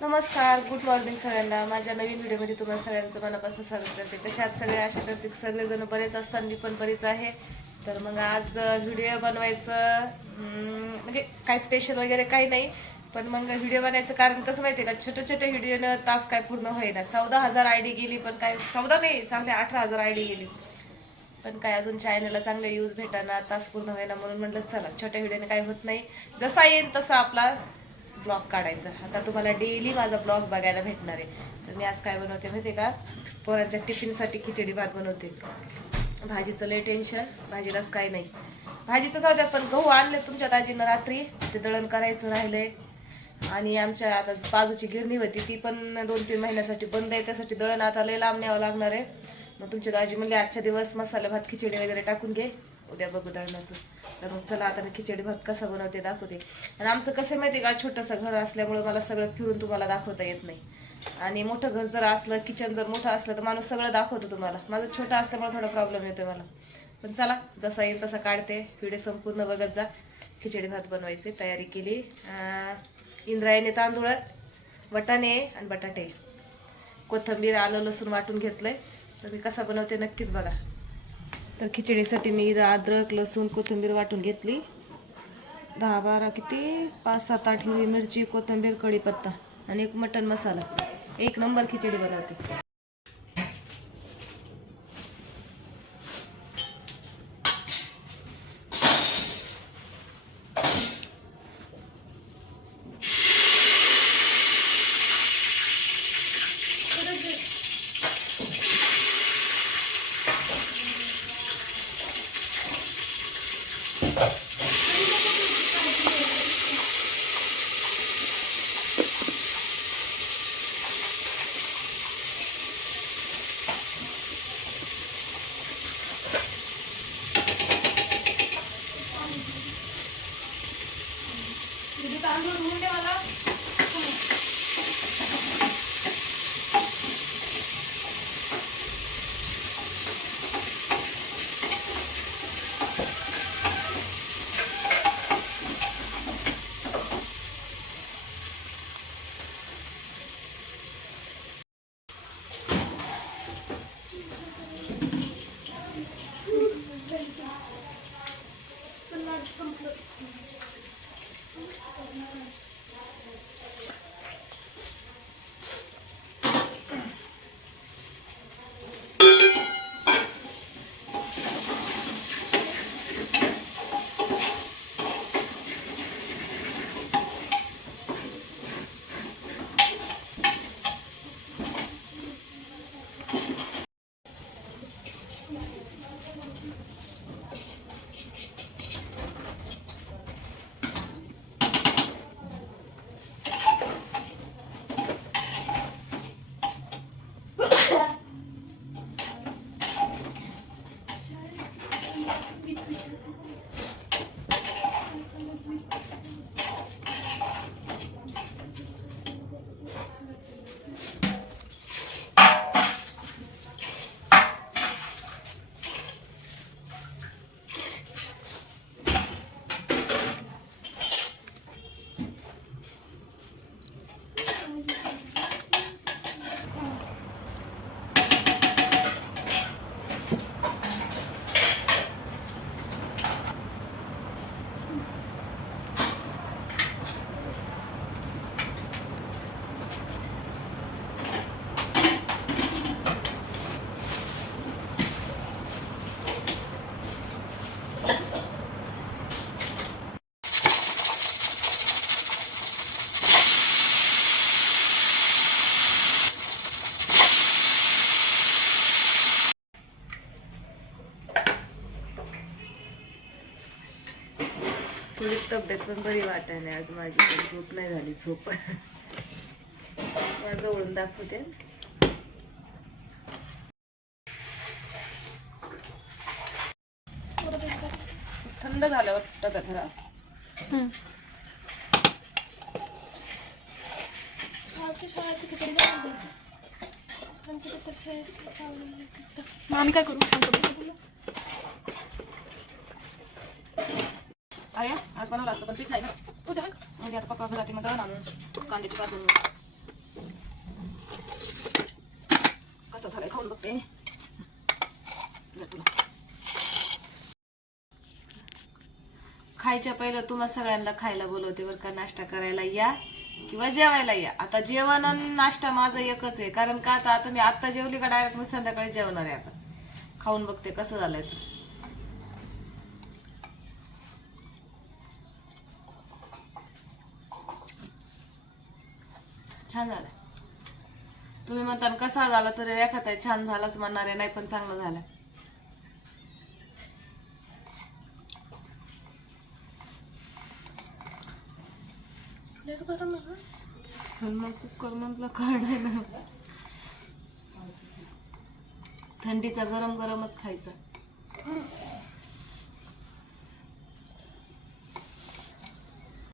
नमस्कार, good morning सगळ्यांना. माझ्या नवीन व्हिडिओमध्ये तुम्हाला सगळ्यांचं मनापासून स्वागत करते. कसे आहात सगळे? आशा करते सगळेजण बरेच असतात, मी पण बरीच आहे. तर मग आज व्हिडिओ बनवायचं म्हणजे काय स्पेशल वगैरे काही नाही, पण मग व्हिडिओ बनायचं कारण कसं माहिती आहे का, छोट्या छोट्या व्हिडिओनं तास काय पूर्ण होईना. 14,000 ID गेली, पण काय 14 नाही, चांगले 18,000 ID गेली, पण काय अजून चॅनलला चांगले यूज भेटाना, तास पूर्ण व्हायना. म्हणून म्हटलं चला छोट्या व्हिडिओने काही होत नाही, जसा येईल तसा आपला ब्लॉग काढायचा. आता तुम्हाला डेली माझा ब्लॉग बघायला भेटणार आहे. तर मी आज काय बनवते माहिती आहे का, पोरांच्या टिफिनसाठी खिचडी भात बनवते. भाजीचं लय टेन्शन, भाजीलाच काही नाही. भाजीचं जाऊ द्या, पण गहू आणले तुमच्या दाजीनं रात्री, ते दळण करायचं राहिलंय. आणि आमच्या आता बाजूची गिरणी होती, ती पण 2-3 महिन्यासाठी बंद आहे, त्यासाठी दळण आता लय लांब न्यावं लागणार आहे. मग तुमची दाजी म्हणले आजच्या दिवस मसाला भात खिचडी वगैरे टाकून घे, उद्या बघू दळणाचं. तर मग चला आता मी खिचडी भात कसा बनवते दाखवते. आणि आमचं कसं माहिती का, छोटंसं घर असल्यामुळं मला सगळं फिरून तुम्हाला दाखवता येत नाही. आणि मोठं घर जर असलं, किचन जर मोठं असलं, तर माणूस सगळं दाखवतो तुम्हाला. माझं छोटं असल्यामुळे थोडा प्रॉब्लेम येतोय मला. पण चला, जसा येईल तसा काढते. व्हिडिओ संपूर्ण बघत जा. खिचडी भात बनवायची तयारी केली. इंद्रायणी तांदूळ, वाटाणे आणि बटाटे, कोथिंबीर, आलं लसूण वाटून घेतलंय. तर मी कसा बनवते नक्कीच बघा. तर खिचडीसाठी मी अद्रक, लसूण, कोथिंबीर वाटून घेतली. 10-12 किती 5-7-8 हिरवी मिरची, कोथिंबीर, कढीपत्ता आणि एक मटन मसाला. एक नंबर खिचडी बनवते. तांदूळ धुवून दे मला. थोडी तब्येत पण बरी वाटायला आज माझी, पण झोप नाही झाली. झोप माझं जवळून दाखवते. थंड झालं वाटतं का खरा. आम्ही काय करू आज बनवलं असतं पण पीठ नाही ना. म्हणजे आता पप्पा घरात मग आणून कांद्याची पात बनवून कसं झालंय खाऊन बघते. खायच्या पहिलं तुम्हा सगळ्यांना खायला बोलवते बरं का. नाश्ता करायला या किंवा जेवायला या. आता जेवण आणि नाश्ता माझं एकच आहे, कारण का आता मी आत्ता जेवली का डायरेक्ट मी संध्याकाळी जेवणार आहे. आता खाऊन बघते कसं झालंय तर. छान झालं. तुम्ही म्हणता कसा झाला तरी एखादा छान झालाच म्हणणार आहे, नाही पण चांगला झाला. पण मग कुकर मधलं काढाय ना, थंडीचा गरम गरमच खायचा.